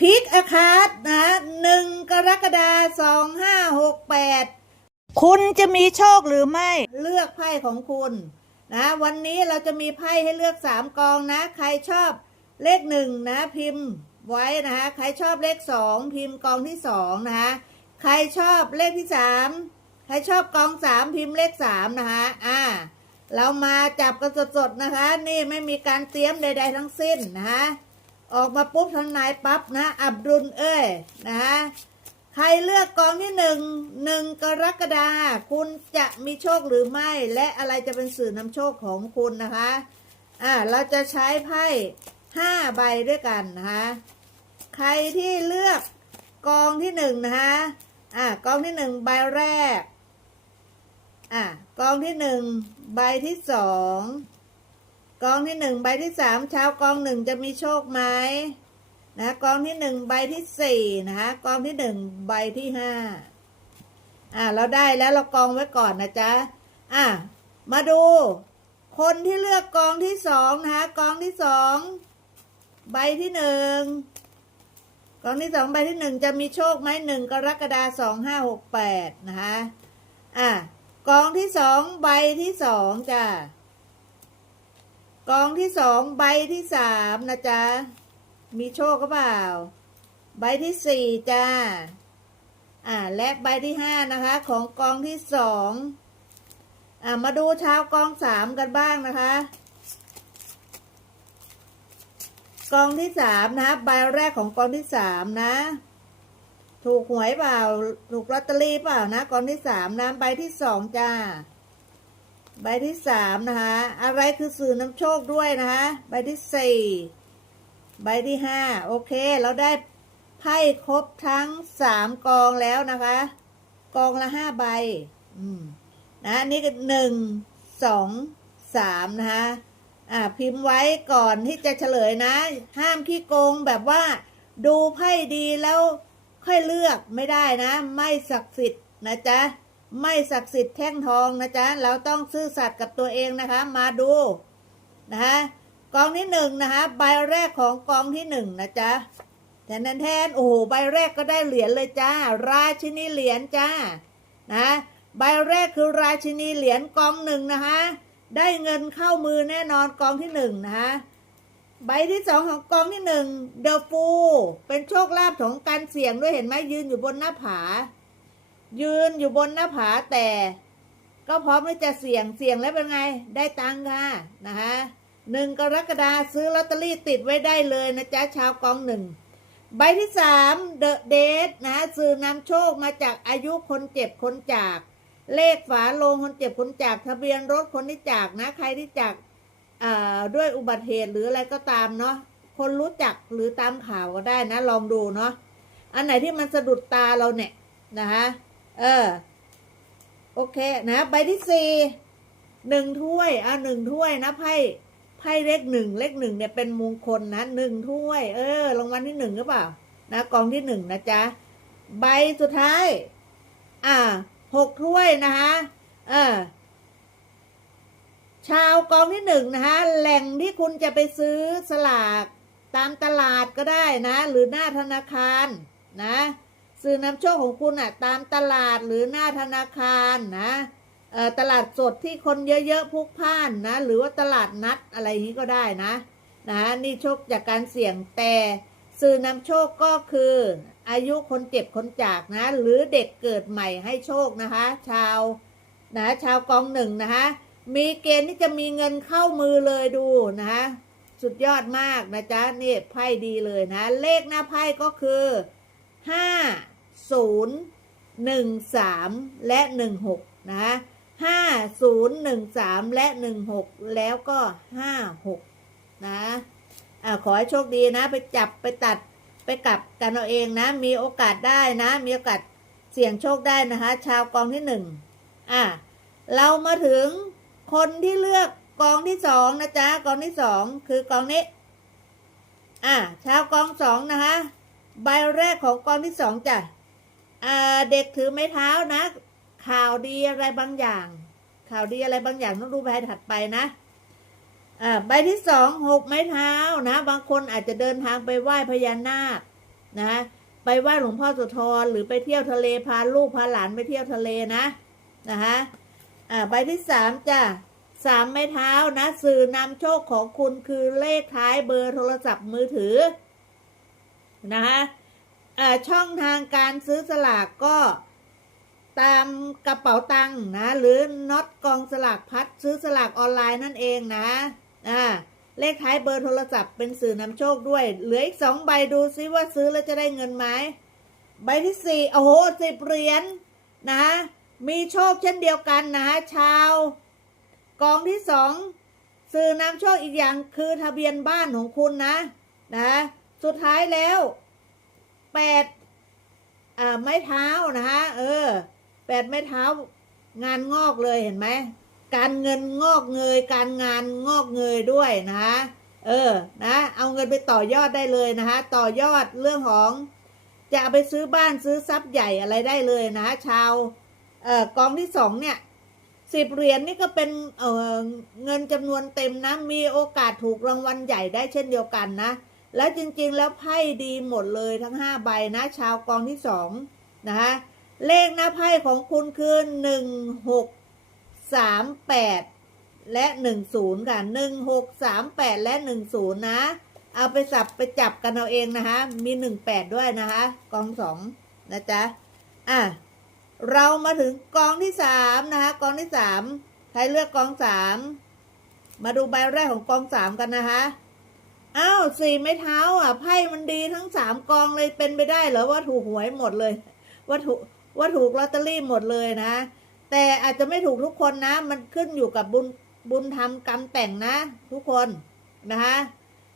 พิกอาคาดนะหนึ่งกรกฎาสองห้าหกแปดคุณจะมีโชคหรือไม่ เลือกไพ่ของคุณ นะ วันนี้เราจะมีไพ่ให้เลือกสามกองนะ ใครชอบเลขหนึ่งนะพิมพ์ไว้นะคะใครชอบเลขสองพิมพ์กองที่สองนะคะใครชอบเลขที่สามใครชอบกองสามพิมพ์เลขสามนะคะอ่า เรามาจับกันสดๆนะคะ นี่ไม่มีการเตรียมใด ๆ ทั้งสิ้นนะคะ ออกมาปุ๊บทางนายปั๊บนะ อับดุลเอ้ยนะคะใครเลือกกองที่หนึ่งหนึ่งกรกฎาคุณจะมีโชคหรือไม่ และอะไรจะเป็นสื่อนำโชคของคุณนะคะอ่าเราจะใช้ไพ่ห้าใบด้วยกันนะคะใครที่เลือกกองที่หนึ่งนะคะอ่ากองที่หนึ่งใบแรกอะกองที่หนึ่งใบที่สอง กองที่หนึ่งใบที่สามชาวกองหนึ่งจะมีโชคไหมนะกองที่หนึ่งใบที่สี่นะคะกองที่หนึ่งใบที่ห้าอะเราได้แล้วเรากองไว้ก่อนนะจ๊ะอะมาดู คนที่เลือกกองที่สองนะคะกองที่สองใบที่หนึ่งกองที่สองใบที่หนึ่งจะมีโชคไหมหนึ่งกรกฎาสองห้าหกแปดนะคะอะกองที่สองใบที่สองจ้ะ กองที่สองใบที่สามนะจ๊ะ มีโชคก็เปล่า ใบที่สี่จ้า อ่า และใบที่ห้านะคะ ของกองที่สองอ่ามาดูชาวกองสามกันบ้างนะคะ กองที่สามนะคะใบแรกของกองที่สามนะ ถูกหวยเปล่า ถูกลอตเตอรี่เปล่านะ กองที่สามนะใบที่สองจ้า ใบที่สามนะคะอะไรคือสื่อน้ำโชคด้วยนะคะใบที่สี่ใบที่ห้าโอเค เราได้ไพ่ครบทั้งสามกองแล้วนะคะ กองละห้าใบ อืมนะนนี่ก็หนึ่งสองสามนะคะอ่าพิมพ์ไว้ก่อนที่จะเฉลยนะ ห้ามขี้โกงแบบว่า ดูไพ่ดีแล้วค่อยเลือกไม่ได้นะ ไม่ศักดิ์สิทธิ์นะจ๊ะ ไม่ศักดิ์สิทธิ์แท่งทองนะจ๊ะ เราต้องซื่อสัตย์กับตัวเองนะคะ มาดูนะคะกองที่หนึ่งนะคะ ใบแรกของกองที่หนึ่งนะจ๊ะแทนแทนโอ้โหใบแรกก็ได้เหรียญเลยจ้า ราชินีเหรียญจ้านะใบแรกคือราชินีเหรียญกองหนึ่งนะคะได้เงินเข้ามือแน่นอนกองที่หนึ่งนะคะใบที่สองของกองที่หนึ่งเดอะฟูเป็นโชคลาภของการเสี่ยงด้วยเห็นไหมยืนอยู่บนหน้าผา ยืนอยู่บนหน้าผาแต่ ก็พร้อมที่จะเสี่ยงเสี่ยงแล้วเป็นไง ได้ตังค์ค่ะนะคะหนึ่งกรกฎาซื้อลอตเตอรี่ติดไว้ได้เลยนะจ๊ะชาวกองหนึ่งใบที่สามเดอะเดทนะสื่อนำโชคมาจากอายุคนเจ็บคนจาก เลขฝาโลงคนเจ็บคนจาก ทะเบียนรถคนที่จากนะ ใครที่จากด้วยอุบัติเหตุหรืออะไรก็ตามเนาะคนรู้จักหรือตามข่าวก็ได้นะ ลองดูเนาะอันไหนที่มันสะดุดตาเราเนี่ยนะคะ เออ โอเคนะใบที่สี่หนึ่งถ้วยอะหนึ่งถ้วยนะไพ่ไพ่เลขหนึ่งเลขหนึ่งเนี่ยเป็นมงคลนะหนึ่งถ้วย เออรางวัลที่หนึ่งหรือเปล่า นะกองที่หนึ่งนะจ๊ะใบสุดท้าย อ่าหกถ้วยนะคะเออชาวกองที่หนึ่งนะคะแหล่งที่คุณจะไปซื้อสลากตามตลาดก็ได้นะ หรือหน้าธนาคารนะ สื่อนำโชคของคุณอะตามตลาดหรือหน้าธนาคารนะตลาดสดที่คนเยอะๆพุกพ่านนะ หรือว่าตลาดนัดอะไรนี้ก็ได้นะนะนี่โชคจากการเสี่ยงแต่สื่อนำโชคก็คือ อายุคนเจ็บคนจากนะ หรือเด็กเกิดใหม่ให้โชคนะคะ ชาวนะชาวกองหนึ่งนะคะมีเกณฑ์ที่จะมีเงินเข้ามือเลยดูนะคะสุดยอดมากนะจ๊ะนี่ไพ่ดีเลยนะ เลขหน้าไพ่ก็คือห้า ศูนย์หนึ่งสามและหนึ่งหกนะคะห้าศูนย์หนึ่งสามและหนึ่งหกแล้วก็ห้าหกนะอ่าขอให้โชคดีนะ ไปจับไปตัดไปกลับกันเอาเองนะ มีโอกาสได้นะ มีโอกาสเสี่ยงโชคได้นะคะ ชาวกองที่หนึ่งอ่าเรามาถึงคนที่เลือกกองที่สองนะจ๊ะกองที่สองคือกองนี้อ่าชาวกองสองนะคะ ใบแรกของกองที่สองจ้ะ เด็กถือไม้เท้านะ ข่าวดีอะไรบางอย่าง ข่าวดีอะไรบางอย่างต้องดูใบถัดไปนะใบที่สองหกไม้เท้านะ บางคนอาจจะเดินทางไปไหว้พญานาคนะไปไหว้หลวงพ่อโสุธรหรือไปเที่ยวทะเลพาลูกพาหลานไปเที่ยวทะเลนะนะคะอ่าใบที่สามจ้ะสามไม้เท้านะ สื่อนำโชคของคุณคือเลขท้ายเบอร์โทรศัพท์มือถือนะคะ ช่องทางการซื้อสลากก็ตามกระเป๋าตังค์นะ หรือน็อตกองสลากพัดซื้อสลากออนไลน์นั่นเองนะอ่าเลขท้ายเบอร์โทรศัพท์เป็นสื่อนำโชคด้วย เหลืออีกสองใบดูซิว่าซื้อแล้วจะได้เงินไหมใบที่สี่โอ้โหสิบเหรียญนะมีโชคเช่นเดียวกันนะชาว กองที่สองสื่อนำโชคอีกอย่างคือทะเบียนบ้านของคุณนะ นะ สุดท้ายแล้ว แปดไม้เท้านะคะเออแปดไม้เท้างานงอกเลยเห็นไหมการเงินงอกเงย การงานงอกเงยด้วยนะคะเออนะเอาเงินไปต่อยอดได้เลยนะคะต่อยอดเรื่องของจะเอาไปซื้อบ้านซื้อทรัพย์ใหญ่อะไรได้เลยนะชาวเอ่อกองที่สองเนี่ยสิบเหรียญนี่ก็เป็นเออเงินจำนวนเต็มนะมีโอกาสถูกรางวัลใหญ่ได้เช่นเดียวกันนะ แล้วจริงๆแล้วไพ่ดีหมดเลยทั้งห้าใบนะ ชาวกองที่สองนะคะเลขหน้าไพ่ของคุณคือหนึ่งหกสามแปดและหนึ่งศูนย์ค่ะหนึ่งหกสามแปดและหนึ่งศูนย์นะ เอาไปสับไปจับกันเอาเองนะคะ มีหนึ่งแปดด้วยนะคะ กองสองนะจ๊ะ อะ เรามาถึงกองที่สามนะคะ กองที่สามใครเลือกกองสามมาดูใบแรกของกองสามกันนะคะ อ้าวสี่ไม้เท้า อะไพ่มันดีทั้งสามกองเลยเป็นไปได้เหรอว่าถูกหวยหมดเลยว่าถูกว่าถูกลอตเตอรี่หมดเลยนะ แต่อาจจะไม่ถูกทุกคนนะ มันขึ้นอยู่กับบุญบุญทำกรรมแต่งนะ ทุกคนนะคะ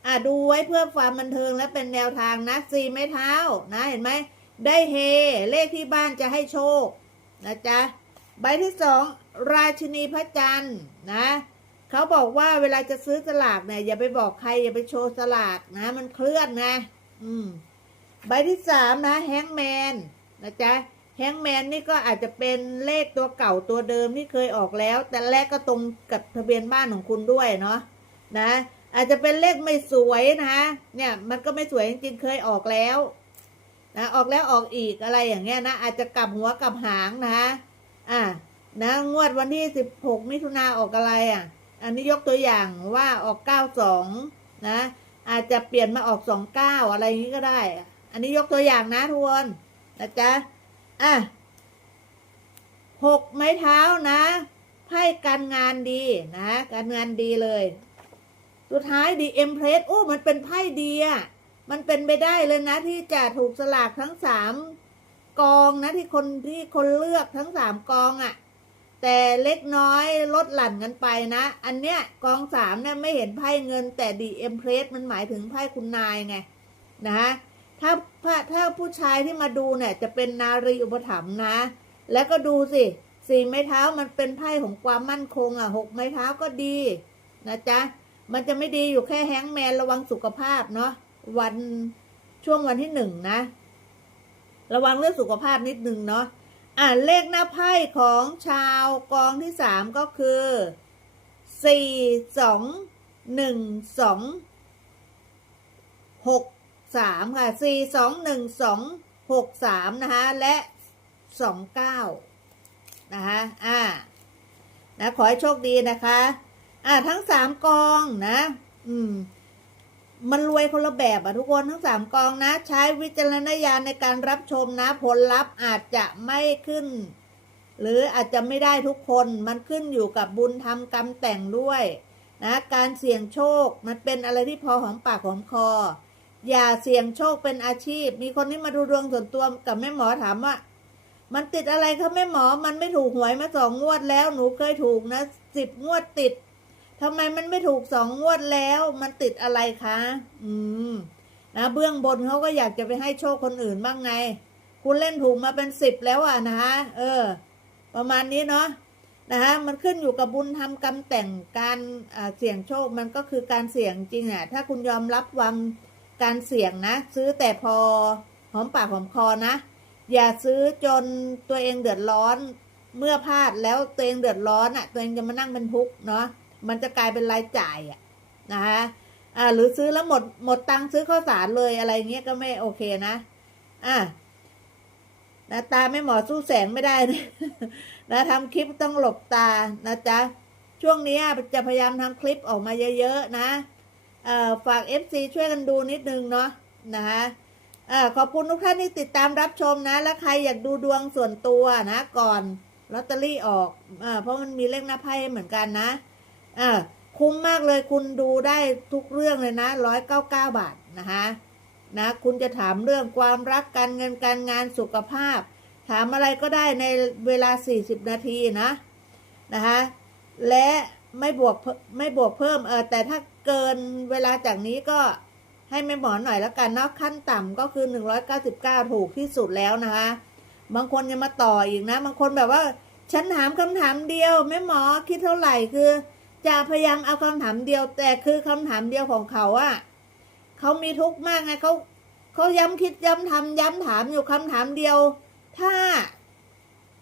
อะดูไว้เพื่อความบันเทิงและเป็นแนวทางนะสี่ไม้เท้านะเห็นไหมได้เฮเลขที่บ้านจะให้โชคนะจ๊ะใบที่สองราชินีพระจันทร์นะ เขาบอกว่าเวลาจะซื้อสลากเนี่ยอย่าไปบอกใครอย่าไปโชว์สลากนะ มันเคลื่อนนะ อืม ใบที่สามนะแฮงแมนนะจ๊ะแฮงแมนนี่ก็อาจจะเป็นเลขตัวเก่าตัวเดิมที่เคยออกแล้ว แต่แรกก็ตรงกับทะเบียนบ้านของคุณด้วยเนาะนะ อาจจะเป็นเลขไม่สวยนะเนี่ยมันก็ไม่สวยจริงๆเคยออกแล้วนะออกแล้วออกอีกอะไรอย่างเงี้ยนะอาจจะกลับหัวกลับหางนะอะนะงวดวันที่สิบหกมิถุนาออกอะไรอะ อันนี้ยกตัวอย่างว่าออกเก้าสองนะ อาจจะเปลี่ยนมาออกสองเก้าอะไรอย่างนี้ก็ได้ อันนี้ยกตัวอย่างนะทุกคนนะจ๊ะอะหกไม้เท้านะไพ่การงานดีนะ การงานดีเลยสุดท้ายดีเอ็มเพรสโอ้ มันเป็นไพ่ดีอะมันเป็นไปได้เลยนะ ที่จะถูกสลากทั้งสามกองนะที่คนที่คนเลือกทั้งสามกองอะ แต่เล็กน้อยลดหลั่นกันไปนะ อันเนี้ยกองสามเนี่ยไม่เห็นไพ่เงิน แต่ดีเอ็มเพรสมันหมายถึงไพ่คุณนายไงนะถ้าถ้าถ้าผู้ชายที่มาดูเนี่ยจะเป็นนารีอุปถัมภ์นะ แล้วก็ดูสิสี่ไม้เท้ามันเป็นไพ่ของความมั่นคงอะหกไม้เท้าก็ดีนะจ๊ะมันจะไม่ดีอยู่แค่แฮงก์แมนระวังสุขภาพเนาะวันช่วงวันที่หนึ่งนะ ระวังเรื่องสุขภาพนิดนึงเนาะ อ่าเลขหน้าไพ่ของชาวกองที่สามก็คือสี่สองหนึ่งสองหกสามค่ะสี่สองหนึ่งสองหกสามนะคะและสองเก้านะคะอ่านะขอให้โชคดีนะคะ อ่าทั้งสามกองนะ อืม มันรวยคนละแบบอะทุกคนทั้งสามกองนะ ใช้วิจารณญาณในการรับชมนะ ผลลัพธ์อาจจะไม่ขึ้น หรืออาจจะไม่ได้ทุกคนมันขึ้นอยู่กับบุญทำกรรมแต่งด้วยนะการเสี่ยงโชคมันเป็นอะไรที่พอหอมปากหอมคอ อย่าเสี่ยงโชคเป็นอาชีพ มีคนที่มาดูดวงส่วนตัวกับแม่หมอถามว่า มันติดอะไรคะแม่หมอมันไม่ถูกหวยมาสองงวดแล้วหนูเคยถูกนะสิบงวดติด ทำไมมันไม่ถูกสองงวดแล้ว มันติดอะไรคะ อืม นะเบื้องบนเขาก็อยากจะไปให้โชคคนอื่นบ้างไง คุณเล่นถูกมาเป็นสิบแล้วอะนะฮะเออ ประมาณนี้เนาะนะฮะมันขึ้นอยู่กับบุญทำกรรมแต่งการเสี่ยงโชคมันก็คือการเสี่ยงจริงอะถ้าคุณยอมรับวังการเสี่ยงนะ ซื้อแต่พอหอมปากหอมคอนะ อย่าซื้อจนตัวเองเดือดร้อน เมื่อพลาดแล้วตัวเองเดือดร้อนอะ ตัวเองจะมานั่งเป็นทุกข์เนาะ มันจะกลายเป็นรายจ่ายอะนะคะอ่าหรือซื้อแล้วหมดหมดตังค์ซื้อข้าวสารเลยอะไรเงี้ยก็ไม่โอเคนะ อะนะตาไม่หมอสู้แสงไม่ได้นะนะทำคลิปต้องหลบตานะจ๊ะ ช่วงนี้จะพยายามทำคลิปออกมาเยอะๆนะเอ่อฝาก FC ช่วยกันดูนิดนึงเนาะนะคะอ่อขอบคุณทุกท่านที่ติดตามรับชมนะ และใครอยากดูดวงส่วนตัวนะ ก่อนลอตเตอรี่ออกอ่อเพราะมันมีเลขหน้าไพ่เหมือนกันนะ เออคุ้มมากเลยคุณดูได้ทุกเรื่องเลยนะร้อยเก้าเก้าบาทนะคะนะคุณจะถามเรื่องความรักการเงินการงานสุขภาพ ถามอะไรก็ได้ในเวลา 40 นาทีนะนะคะและไม่บวกไม่บวกเพิ่มเออแต่ถ้าเกินเวลาจากนี้ก็ให้แม่หมอหน่อยแล้วกันเนาะขั้นต่ำก็คือ 199 ถูกที่สุดแล้วนะคะบางคนยังมาต่ออีกนะ บางคนแบบว่า ฉันถามคำถามเดียวแม่หมอคิดเท่าไหร่คือ จะพยายามเอาคำถามเดียว แต่คือคำถามเดียวของเขาอะเขามีทุกข์มากไงเขาเขาย้ำคิดย้ำทำย้ำถามอยู่คำถามเดียว ถ้า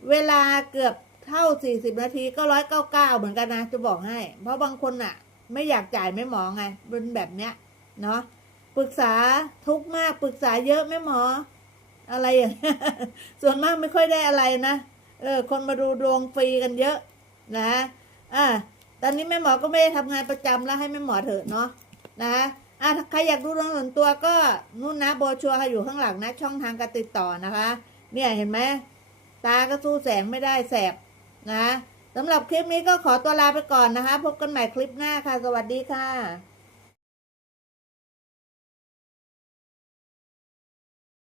เวลาเกือบเท่า40นาทีก็ร้อยเก้าเก้าเหมือนกันนะจะบอกให้ เพราะบางคนอะไม่อยากจ่ายไม่หมอไงเป็นแบบเนี้ยเนาะปรึกษาทุกข์มากปรึกษาเยอะไม่หมอ อะไรอย่างนี้ส่วนมากไม่ค่อยได้อะไรนะเออ คนมาดูดวงฟรีกันเยอะนะอ่า ตอนนี้แม่หมอก็ไม่ได้ทำงานประจำแล้วให้แม่หมอเถอะเนาะนะอะใครอยากดูดวงส่วนตัวก็นู่นนะโบชัวอยู่ข้างหลังนะ ช่องทางการติดต่อนะคะ เนี่ยเห็นไหมตาก็สู้แสงไม่ได้แสบนะสำหรับคลิปนี้ก็ขอตัวลาไปก่อนนะคะ พบกันใหม่คลิปหน้าค่ะ สวัสดีค่ะ